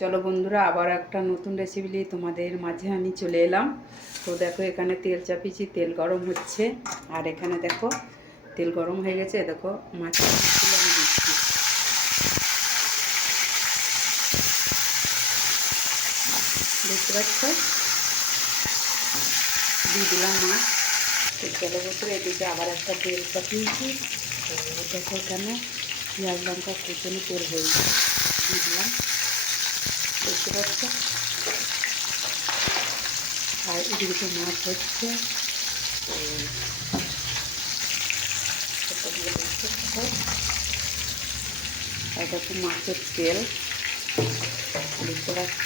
চলো বন্ধুরা, আবার একটা নতুন রেসিপি নিয়ে তোমাদের মাঝে আমি চলে এলাম। তো দেখো, এখানে তেল চাপিয়েছি, তেল গরম হচ্ছে। আর এখানে দেখো তেল গরম হয়ে গেছে। দেখো মাছের পিসগুলো আমি দিচ্ছি, দেখতে পাচ্ছ, দিয়ে দিলাম মাছ। তো চলো বছর এদিকে আবার একটা তেল চাপিয়েছি। তো দেখো এখানে পেঁয়াজ লঙ্কা কুচনো তেল হয়ে দিয়ে দিলাম, দেখতে পাচ্ছ। আর এদিকে তো মাছ হচ্ছে। এটা তো মাছের তেল, দেখতে পাচ্ছ।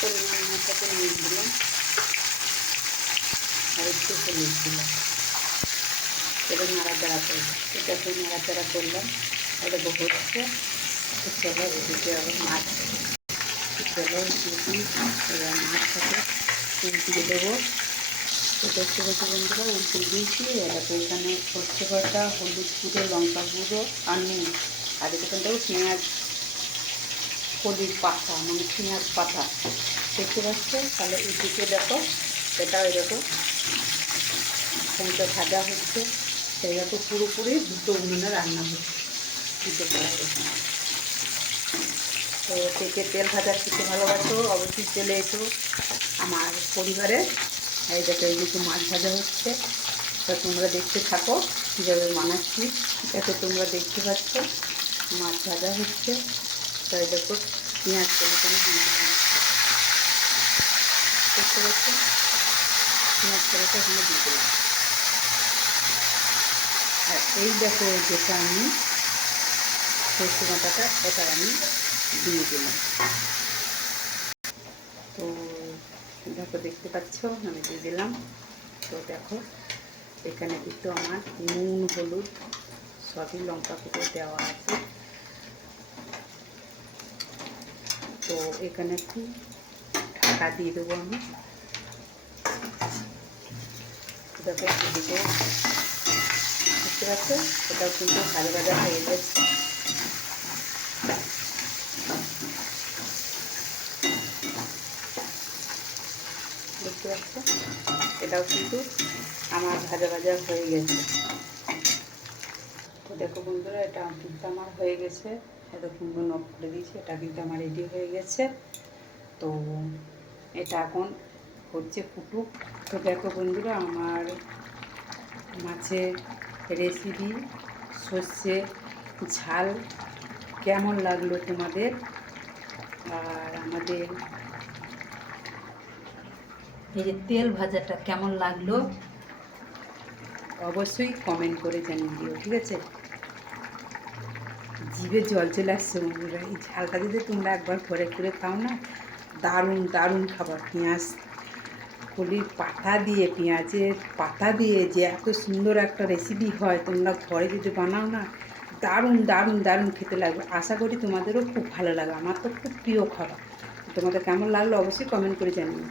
পরিমাণ মতো নিয়ে দিলাম, আর একটু হলুদ দিলাম। এটা নাড়াচাড়া করলাম, এটাকে নাড়াচাড়া করলাম। এটা হচ্ছে চলো এদিকে আবার মাছ, চলো এবার মাছটাকে উল্টিয়ে দেবো। তো দেখতে পাচ্ছি বন্ধুরা, উল্টিয়ে দিয়েছি। এটাকে এখানে সর্ষে বাটা, হলুদ গুঁড়ো, লঙ্কা গুঁড়ো আর নুন, আর এখান থেকে পেঁয়াজ কলির পাতা, মানে পেঁয়াজ পাতা, দেখতে পাচ্ছ। তাহলে এদিকে দেখো, এটা এরকম কোনটা ভাজা হচ্ছে, সেরকম পুরোপুরি দুটো উনুনে রান্না হচ্ছে, দুটো কড়াই। তো থেকে তেল ভাজা খেতে ভালোবাসো, অবশ্যই চলে এসো আমার পরিবারে। এই দেখো, এই কিছু মাছ ভাজা হচ্ছে। তো তোমরা দেখতে থাকো কীভাবে বানাচ্ছি। এটা তোমরা দেখতে পাচ্ছ, মাছ ভাজা হচ্ছে। তো এই দেখো পেঁয়াজ করে দিয়ে দিলাম, দেখতে পাচ্ছ, পেঁয়াজ করে এখানে দিয়ে দিলাম। আর এই দেখো, যেটা আমি সরষে বাটাটা, এটা আমি দিয়ে দিলাম। তো দেখো, দেখতে পাচ্ছ আমি দিয়ে দিলাম। তো দেখো এখানে কিন্তু আমার নুন হলুদ সবই লঙ্কা কুচো দেওয়া আছে। তো এখানে একটু ঢাকা দিয়ে দেবো আমি। দেখো এদিকে দেখতে পাচ্ছ, এটাও কিন্তু ভাজা ভাজা হয়ে গেছে। দেখতে পাচ্ছ, এটাও কিন্তু আমার ভাজা ভাজা হয়ে গেছে। তো দেখো বন্ধুরা, এটা কিন্তু আমার হয়ে গেছে। এটা কিন্তু নখ করে দিয়েছি, এটা কিন্তু আমার রেডি হয়ে গেছে। তো এটা এখন হচ্ছে ফুটুক। তো দেখো বন্ধুরা, আমার মাছের রেসিপি সর্ষে ঝাল কেমন লাগলো তোমাদের, আর আমাদের এই যে তেল ভাজাটা কেমন লাগলো, অবশ্যই কমেন্ট করে জানিয়ে দিও, ঠিক আছে। জিভে জল চলে আসছে বন্ধুরা, এই ঝালটা যদি তোমরা একবার ঘরে করে খাও না, দারুণ দারুণ খাবার। পেঁয়াজ কলির পাতা দিয়ে, পেঁয়াজের পাতা দিয়ে যে এত সুন্দর একটা রেসিপি হয়, তোমরা ঘরে যদি বানাও না, দারুণ দারুণ দারুণ খেতে লাগবে। আশা করি তোমাদেরও খুব ভালো লাগে, আমার তো খুব প্রিয় খাবার। তোমাদের কেমন লাগলো অবশ্যই কমেন্ট করে জানিও।